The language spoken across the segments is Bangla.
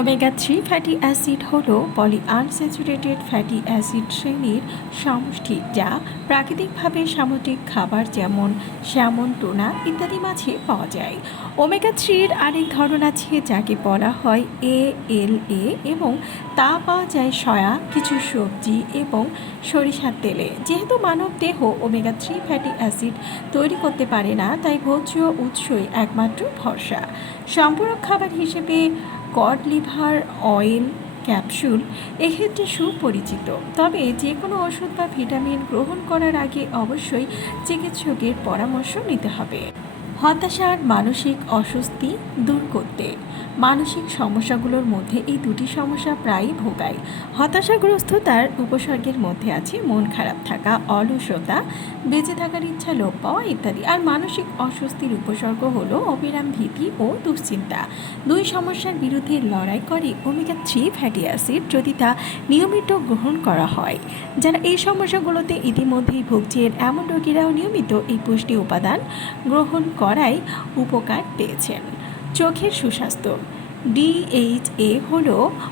ওমেগা থ্রি ফ্যাটি অ্যাসিড হল পলি আনস্যাচুরেটেড ফ্যাটি অ্যাসিড শ্রেণির সমষ্টি যা প্রাকৃতিকভাবে সামুদ্রিক খাবার যেমন স্যামন, টোনা ইত্যাদি মাছে পাওয়া যায়। ওমেগা থ্রির আরেক ধরন আছে যাকে বলা হয় এ এল এ এবং তা পাওয়া যায় সয়া, কিছু সবজি এবং সরিষার তেলে। যেহেতু মানব দেহ ওমেগা থ্রি ফ্যাটি অ্যাসিড তৈরি করতে পারে না, তাই ভোজ্য উৎসই একমাত্র ভরসা। সম্পূরক খাবার হিসেবে কড লিভার অয়েল ক্যাপসুল এক্ষেত্রে সুপরিচিত। তবে যে কোনো ওষুধ বা ভিটামিন গ্রহণ করার আগে অবশ্যই চিকিৎসকের পরামর্শ নিতে হবে। হতাশার মানসিক অস্বস্তি দূর করতে। মানসিক সমস্যাগুলোর মধ্যে এই দুটি সমস্যা প্রায়ই ভোগায়। হতাশাগ্রস্ততার উপসর্গের মধ্যে আছে মন খারাপ থাকা, অলসতা, বেঁচে থাকার ইচ্ছা লোপ পাওয়া ইত্যাদি। আর মানসিক অস্বস্তির উপসর্গ হলো অবিরাম ভীতি ও দুশ্চিন্তা। দুই সমস্যার বিরুদ্ধে লড়াই করে ওমেগা থ্রি ফ্যাটি অ্যাসিড যদি তা নিয়মিত গ্রহণ করা হয়। যারা এই সমস্যাগুলোতে ইতিমধ্যেই ভুগছেন, এমন রোগীরাও নিয়মিত এই পুষ্টি উপাদান গ্রহণ করায় উপকার পেয়েছেন। চোখের সুস্বাস্থ্য। ডিএইচএ হল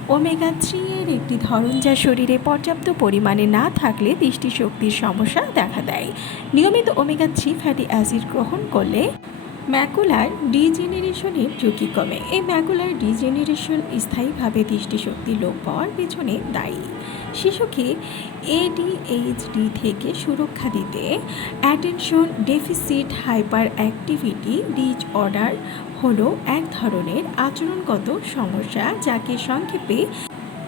ওমেগা থ্রি এর একটি ধরন যা শরীরে পর্যাপ্ত পরিমাণে না থাকলে দৃষ্টিশক্তির সমস্যা দেখা দেয়। নিয়মিত ওমেগা থ্রি ফ্যাটি অ্যাসিড গ্রহণ করলে ম্যাকুলার ডিজেনারেশনের ঝুঁকি কমে। এই ম্যাকুলার ডিজেনারেশন স্থায়ীভাবে দৃষ্টিশক্তি লোপ পাওয়ার পেছনে দায়ী। শিশুকে এডিএইচডি থেকে সুরক্ষা দিতে attention deficit hyperactivity disorder হলো এক ধরনের আচরণগত সমস্যা যাকে সংক্ষেপে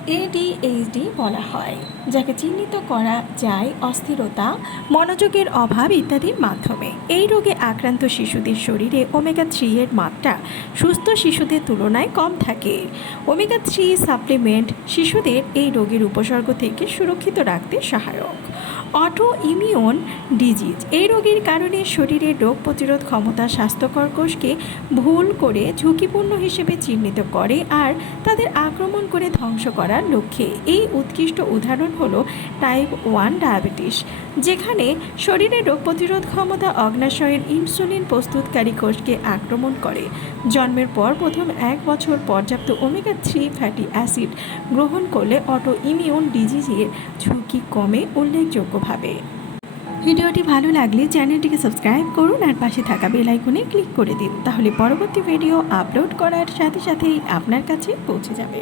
এডিএইচডি বলা হয়, যাকে চিহ্নিত করা যায় অস্থিরতা, মনোযোগের অভাব ইত্যাদির মাধ্যমে। এই রোগে আক্রান্ত শিশুদের শরীরে ওমেগা থ্রি এর মাত্রা সুস্থ শিশুদের তুলনায় কম থাকে। ওমেগা থ্রি সাপ্লিমেন্ট শিশুদের এই রোগের উপসর্গ থেকে সুরক্ষিত রাখতে সহায়ক। অটো ইমিউন ডিজিজ, এই রোগের কারণে শরীরের রোগ প্রতিরোধ ক্ষমতা স্বাস্থ্যকর কোষকে ভুল করে ঝুঁকিপূর্ণ হিসেবে চিহ্নিত করে আর তাদের আক্রমণ করে ধ্বংস করার লক্ষ্যে এই উৎকৃষ্ট উদাহরণ হলো টাইপ ওয়ান ডায়াবেটিস যেখানে শরীরের রোগ প্রতিরোধ ক্ষমতা অগ্নাশয়ের ইনসুলিন প্রস্তুতকারী কোষকে আক্রমণ করে। জন্মের পর প্রথম এক বছর পর্যাপ্ত ওমেগা থ্রি ফ্যাটি অ্যাসিড গ্রহণ করলে অটো ইমিউন ডিজিজের ঝুঁকি কমে উল্লেখযোগ্যভাবে। ভিডিওটি ভালো লাগলে চ্যানেলটিকে সাবস্ক্রাইব করুন আর পাশে থাকা বেল আইকনে ক্লিক করে দিন, তাহলে পরবর্তী ভিডিও আপলোড করার সাথে সাথেই আপনার কাছে পৌঁছে যাবে।